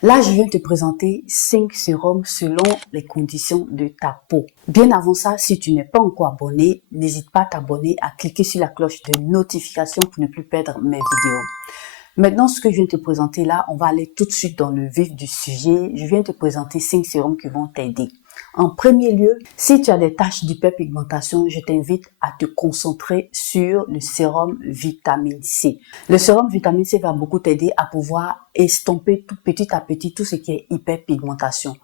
Là, je viens te présenter 5 sérums selon les conditions de ta peau. Bien avant ça, si tu n'es pas encore abonné, n'hésite pas à t'abonner, à cliquer sur la cloche de notification pour ne plus perdre mes vidéos. Maintenant, ce que je viens te présenter là, on va aller tout de suite dans le vif du sujet. Je viens te présenter 5 sérums qui vont t'aider. En premier lieu, si tu as des taches d'hyperpigmentation, je t'invite à te concentrer sur le sérum vitamine C. Le sérum vitamine C va beaucoup t'aider à pouvoir estomper petit à petit tout ce qui est hyperpigmentation.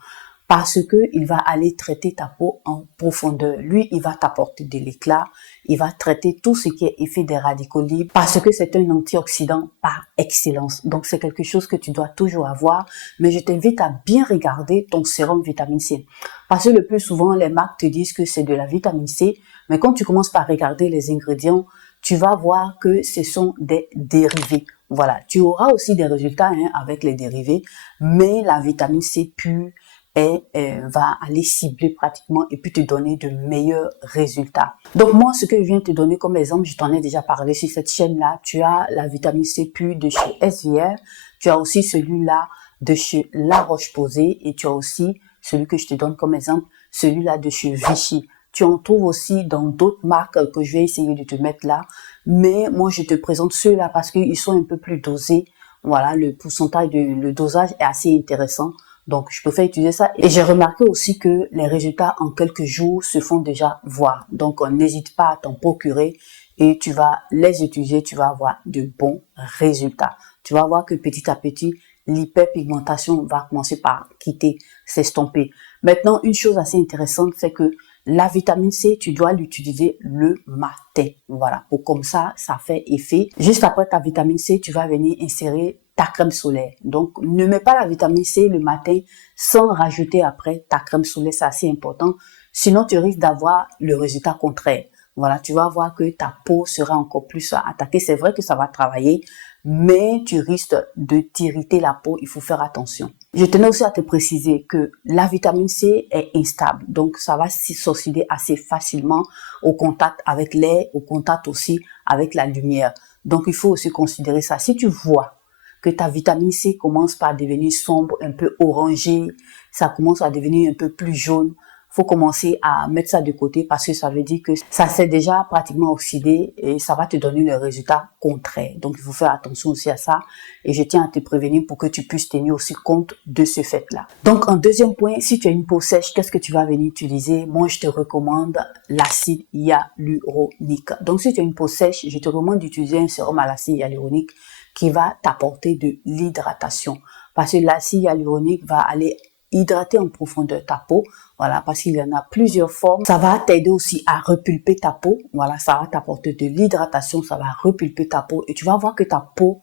Parce que il va aller traiter ta peau en profondeur. Lui, il va t'apporter de l'éclat. Il va traiter tout ce qui est effet des radicaux libres parce que c'est un antioxydant par excellence. Donc, c'est quelque chose que tu dois toujours avoir. Mais je t'invite à bien regarder ton sérum vitamine C. Parce que le plus souvent, les marques te disent que c'est de la vitamine C. Mais quand tu commences par regarder les ingrédients, tu vas voir que ce sont des dérivés. Voilà, tu auras aussi des résultats avec les dérivés. Mais la vitamine C pure, et va aller cibler pratiquement et puis te donner de meilleurs résultats. Donc moi, ce que je viens te donner comme exemple, je t'en ai déjà parlé sur cette chaîne-là. Tu as la vitamine C pure de chez SVR, tu as aussi celui-là de chez La Roche-Posay et tu as aussi celui que je te donne comme exemple, celui-là de chez Vichy. Tu en trouves aussi dans d'autres marques que je vais essayer de te mettre là, mais moi je te présente ceux-là parce qu'ils sont un peu plus dosés. Voilà, le pourcentage le dosage est assez intéressant. Donc, je préfère utiliser ça. Et j'ai remarqué aussi que les résultats en quelques jours se font déjà voir. Donc, n'hésite pas à t'en procurer et tu vas les utiliser. Tu vas avoir de bons résultats. Tu vas voir que petit à petit, l'hyperpigmentation va commencer par quitter, s'estomper. Maintenant, une chose assez intéressante, c'est que la vitamine C, tu dois l'utiliser le matin. Voilà, pour comme ça fait effet. Juste après ta vitamine C, tu vas venir insérer ta crème solaire. Donc, ne mets pas la vitamine C le matin sans rajouter après ta crème solaire, c'est assez important. Sinon, tu risques d'avoir le résultat contraire. Voilà, tu vas voir que ta peau sera encore plus attaquée. C'est vrai que ça va travailler, mais tu risques de t'irriter la peau. Il faut faire attention. Je tenais aussi à te préciser que la vitamine C est instable. Donc, ça va s'oxyder assez facilement au contact avec l'air, au contact aussi avec la lumière. Donc, il faut aussi considérer ça. Si tu vois que ta vitamine C commence par devenir sombre, un peu orangé, ça commence à devenir un peu plus jaune, faut commencer à mettre ça de côté parce que ça veut dire que ça s'est déjà pratiquement oxydé et ça va te donner le résultat contraire. Donc, il faut faire attention aussi à ça et je tiens à te prévenir pour que tu puisses tenir aussi compte de ce fait-là. Donc, en deuxième point, si tu as une peau sèche, qu'est-ce que tu vas venir utiliser? Moi, je te recommande l'acide hyaluronique. Donc, si tu as une peau sèche, je te recommande d'utiliser un sérum à l'acide hyaluronique qui va t'apporter de l'hydratation. Parce que l'acide hyaluronique va aller hydrater en profondeur ta peau, voilà, parce qu'il y en a plusieurs formes. Ça va t'aider aussi à repulper ta peau, voilà, ça va t'apporter de l'hydratation, ça va repulper ta peau et tu vas voir que ta peau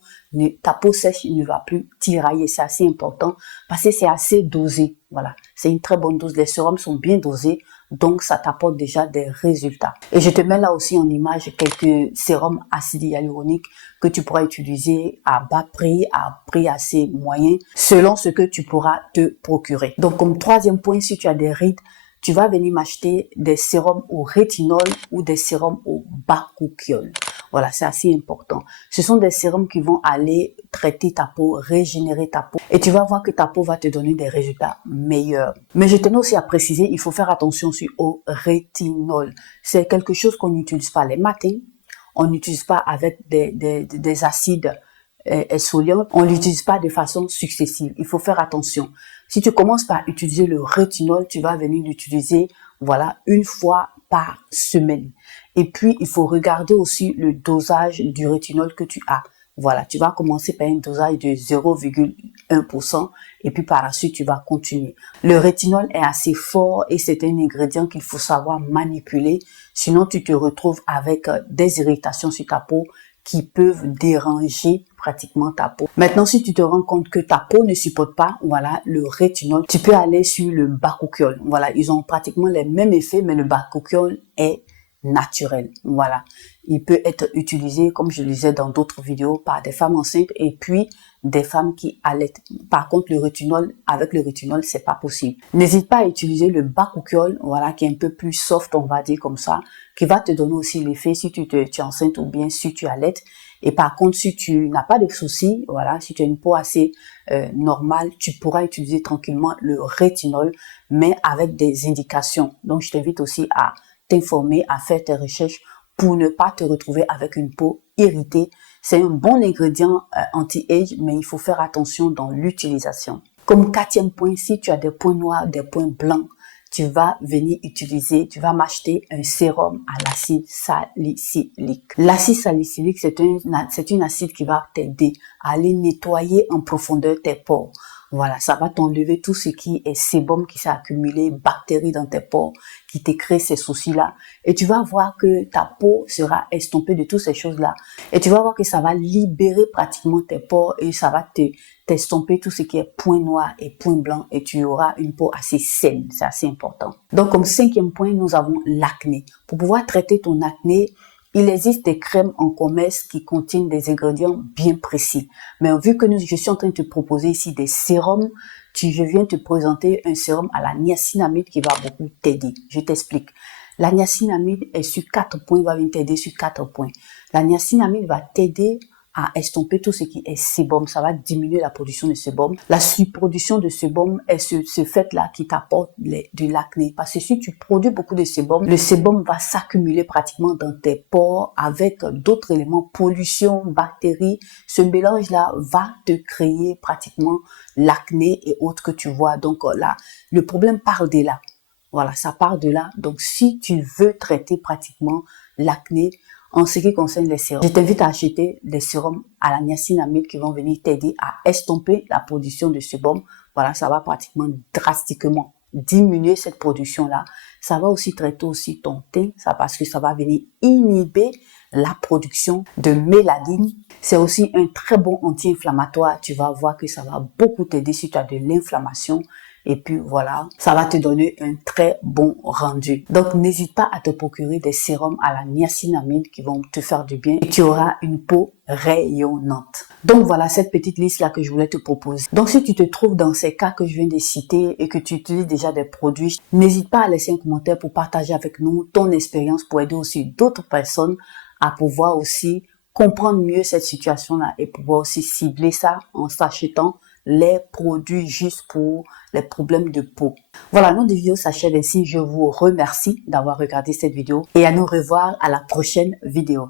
sèche ne va plus tirailler, c'est assez important parce que c'est assez dosé, voilà, c'est une très bonne dose, les sérums sont bien dosés, donc ça t'apporte déjà des résultats. Et je te mets là aussi en image quelques sérums acide hyaluronique que tu pourras utiliser à bas prix, à prix assez moyen, selon ce que tu pourras te procurer. Donc, comme troisième point, si tu as des rides, tu vas venir m'acheter des sérums au rétinol ou des sérums au bakuchiol. Voilà, c'est assez important. Ce sont des sérums qui vont aller traiter ta peau, régénérer ta peau. Et tu vas voir que ta peau va te donner des résultats meilleurs. Mais je tenais aussi à préciser, il faut faire attention aussi au rétinol. C'est quelque chose qu'on n'utilise pas les matins. On n'utilise pas avec des acides exfoliants. On l'utilise pas de façon successive. Il faut faire attention. Si tu commences par utiliser le rétinol, tu vas venir l'utiliser, voilà, une fois par semaine. Et puis, il faut regarder aussi le dosage du rétinol que tu as. Voilà, tu vas commencer par un dosage de 0,1% et puis par la suite, tu vas continuer. Le rétinol est assez fort et c'est un ingrédient qu'il faut savoir manipuler. Sinon, tu te retrouves avec des irritations sur ta peau qui peuvent déranger pratiquement ta peau. Maintenant, si tu te rends compte que ta peau ne supporte pas, voilà, le rétinol, tu peux aller sur le bakuchiol. Voilà, ils ont pratiquement les mêmes effets, mais le bakuchiol est naturel. Voilà. Il peut être utilisé, comme je le disais dans d'autres vidéos, par des femmes enceintes et puis des femmes qui allaitent. Par contre, le rétinol, avec le rétinol, c'est pas possible. N'hésite pas à utiliser le bakuchiol, voilà, qui est un peu plus soft, on va dire comme ça, qui va te donner aussi l'effet si tu es enceinte ou bien si tu allaites. Et par contre, si tu n'as pas de soucis, voilà, si tu as une peau assez normale, tu pourras utiliser tranquillement le rétinol, mais avec des indications. Donc, je t'invite aussi à t'informer, à faire tes recherches pour ne pas te retrouver avec une peau irritée. C'est un bon ingrédient anti-age, mais il faut faire attention dans l'utilisation. Comme 4e point, si tu as des points noirs, des points blancs, tu vas venir utiliser, tu vas m'acheter un sérum à l'acide salicylique. L'acide salicylique, c'est une acide qui va t'aider à aller nettoyer en profondeur tes pores. Voilà, ça va t'enlever tout ce qui est sébum qui s'est accumulé, bactéries dans tes pores, qui te crée ces soucis-là. Et tu vas voir que ta peau sera estompée de toutes ces choses-là. Et tu vas voir que ça va libérer pratiquement tes pores et ça va t'estomper tout ce qui est point noir et point blanc et tu auras une peau assez saine. C'est assez important. Donc, comme 5e point, nous avons l'acné. Pour pouvoir traiter ton acné, il existe des crèmes en commerce qui contiennent des ingrédients bien précis. Mais vu que je suis en train de te proposer ici des sérums, je viens te présenter un sérum à la niacinamide qui va beaucoup t'aider. Je t'explique. La niacinamide est sur 4 points, va venir t'aider sur 4 points. La niacinamide va t'aider à estomper tout ce qui est sébum. Ça va diminuer la production de sébum. La surproduction de sébum est ce fait-là qui t'apporte de l'acné. Parce que si tu produis beaucoup de sébum, le sébum va s'accumuler pratiquement dans tes pores avec d'autres éléments, pollution, bactéries. Ce mélange-là va te créer pratiquement l'acné et autres que tu vois. Donc là, le problème part de là. Voilà, ça part de là. Donc, si tu veux traiter pratiquement l'acné, en ce qui concerne les sérums, je t'invite à acheter des sérums à la niacinamide qui vont venir t'aider à estomper la production de sébum. Voilà, ça va pratiquement drastiquement diminuer cette production-là. Ça va aussi traiter aussi ton teint, ça parce que ça va venir inhiber la production de mélanine. C'est aussi un très bon anti-inflammatoire. Tu vas voir que ça va beaucoup t'aider si tu as de l'inflammation. Et puis voilà, ça va te donner un très bon rendu. Donc n'hésite pas à te procurer des sérums à la niacinamide qui vont te faire du bien et tu auras une peau rayonnante. Donc voilà cette petite liste là que je voulais te proposer. Donc si tu te trouves dans ces cas que je viens de citer et que tu utilises déjà des produits, n'hésite pas à laisser un commentaire pour partager avec nous ton expérience pour aider aussi d'autres personnes à pouvoir aussi comprendre mieux cette situation-là et pouvoir aussi cibler ça en s'achetant les produits juste pour les problèmes de peau. Voilà, notre vidéo s'achève ainsi. Je vous remercie d'avoir regardé cette vidéo et à nous revoir à la prochaine vidéo.